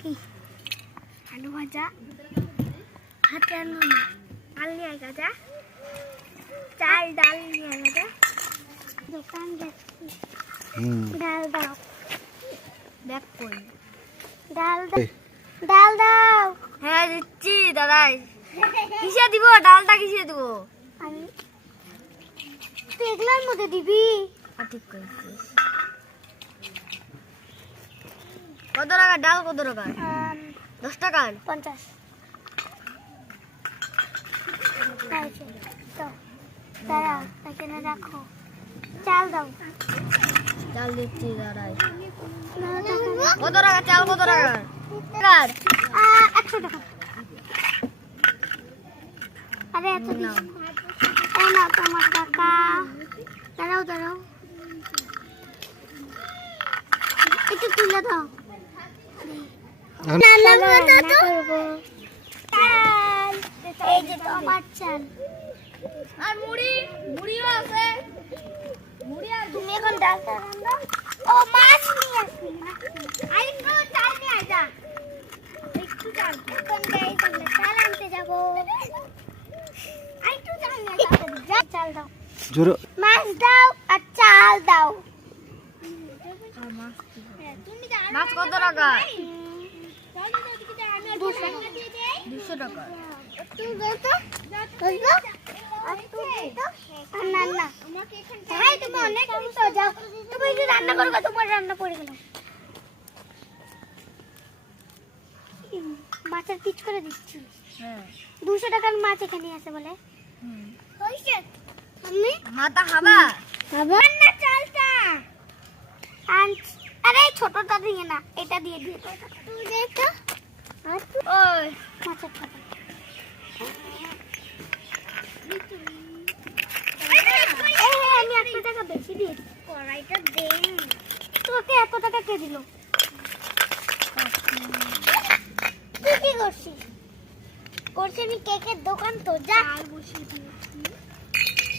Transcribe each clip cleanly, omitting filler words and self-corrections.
কি আলু ভাজা, হাতে আলু না, আল নিয়ে গাজা, চাল ডাল নিয়ে গাজা, দোকান যাচ্ছি, ডাল দাও, দেখ কই ডাল দাও, ডাল দাও। হ্যাঁ দিচ্ছি দাদাই। কিসে দিব ডালটা, কিসে দিব? আমি এগুলোর মধ্যে দিবি। ঠিক করেছিস। কত টাকা ডাল, কত টাকা? 10 টাকা। 50। দাঁড়া এখানে রাখো, চাল দাও। চাল দিচ্ছি দাঁড়াই। কত টাকা চাল, কত টাকা? 100 টাকা। আরে এত না, তোমার টাকা। দাঁড়াও দাঁড়াও, একটু তুলে দাও। এই যে তোমার চাল আর মুড়ি, মুড়িও আছে। মুড়ি আর তুমি এখন ডালটা রান্না। ও মাছ নিয়ে আসি, আরেকটু চাল নিয়ে আসা, একটু চাল। এখন গাই তুমি চাল আনতে যাব, আরেকটু চাল নিয়ে আসা। চাল দাও, জোরে মাছ দাও আর চাল দাও। মাছ কত টাকা? 200 টাকা। রান্না করবো, তোমার রান্না পড়ে গেল। মাছের পিচ করে দিচ্ছি। 200 টাকার মাছ এখানে আছে বলে। মাথা খাবা না চালটা? আরে ছোটটা দিয়ে না, এটা দিয়ে দিয়ে তো। ওই মাছের ছোট আমি 100 টাকা বেশি দিয়েছি। কড়াইটা দেন, তোকে এত টাকা কে দিল? তুই কি করছিস? করছি আমি কেকের দোকান তো, যা বসিয়ে দিয়েছি।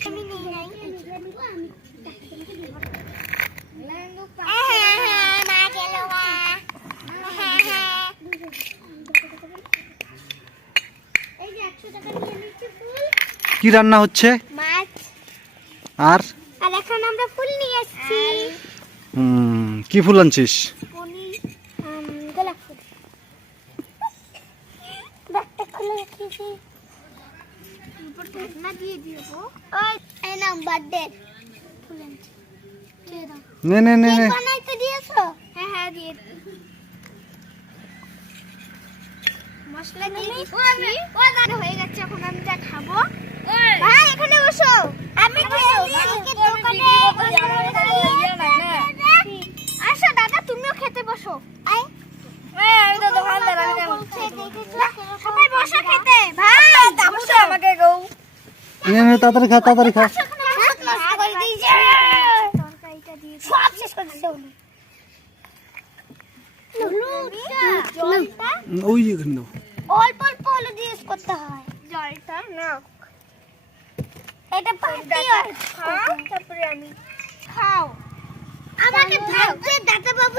আমি নেই নাই, কি রান্না হচ্ছে? মাছ। আর আর এখন আমরা ফুল নিয়ে এসেছি। কি ফুল আনছিস? গোলাপ ফুল। ব্যাগটা খুলে রেখেছি, ঢাকনা দিয়ে দিব। ওই এই নাও বার্থডে ফুল আনছি, দিয়ে দাও। নে নে নে নে, বানাইতে দিয়েছো? হ্যাঁ হ্যাঁ দিয়েছি। মশলা দিয়ে দিচ্ছি। ও দাদা হয়ে গেছে, এখন আমি যা খাবো। ভাই এখানে বসো, আমি দোকানে আসো। দাদা তুমিও খেতে বসো। আয় আমি তো দোকানদার, সবাই বসো খেতে। ভাই বসো, আমাকে গো নে নে, তাড়াতাড়ি খা, তাড়াতাড়ি খা। তরকারিটা দিয়ে সব শেষ করে দাও। ওই এখানে দাও। অল্প অল্প হলো দিয়ে করতে হয় জলটা না। এটা পাতি হয়, তারপরে আমি খাও। আমাকে ভাত দে দাদা বাবু।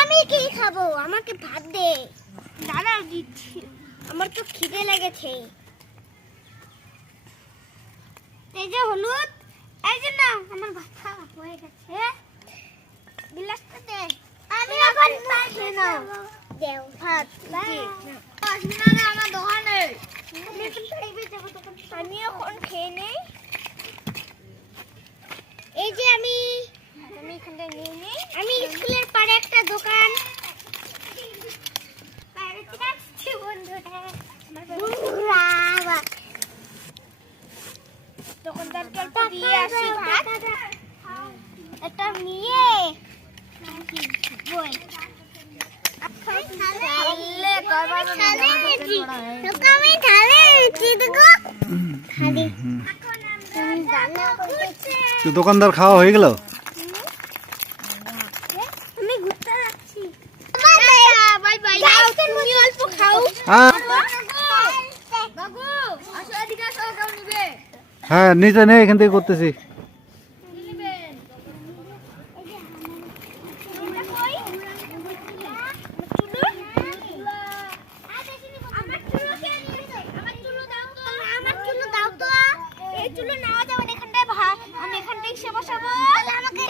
আমি কি খাবো? আমাকে ভাত দে। দাদা দিচ্ছি, আমার তো খিদে লেগেছে। এই যে হলুদ, এই যে না আমার ভাত খাওয়া হয়ে গেছে। বিলাসটা দে, আমি এখন খেয়ে নাও। দেও ভাত আসিনা না আমার দোকানে। আমি এখন খেয়ে নেই। এই যে আমি এখানটা নিয়ে নেই। আমি স্কুলের পাড়ে একটা দোকান, দোকানদারকে অল্প দিয়ে আসি ভাত। এটা নিয়ে বই দোকানদার খাওয়া হয়ে গেল? আমি ঘুরতে যাচ্ছি। বাই বাই, তুমি অল্প খাও। হ্যাঁ নিচে নে, এখান থেকে করতেছি। এই চুলো নাও যাবেন এখানটায় আমি এখানটায় এসে বসাবো আমাকে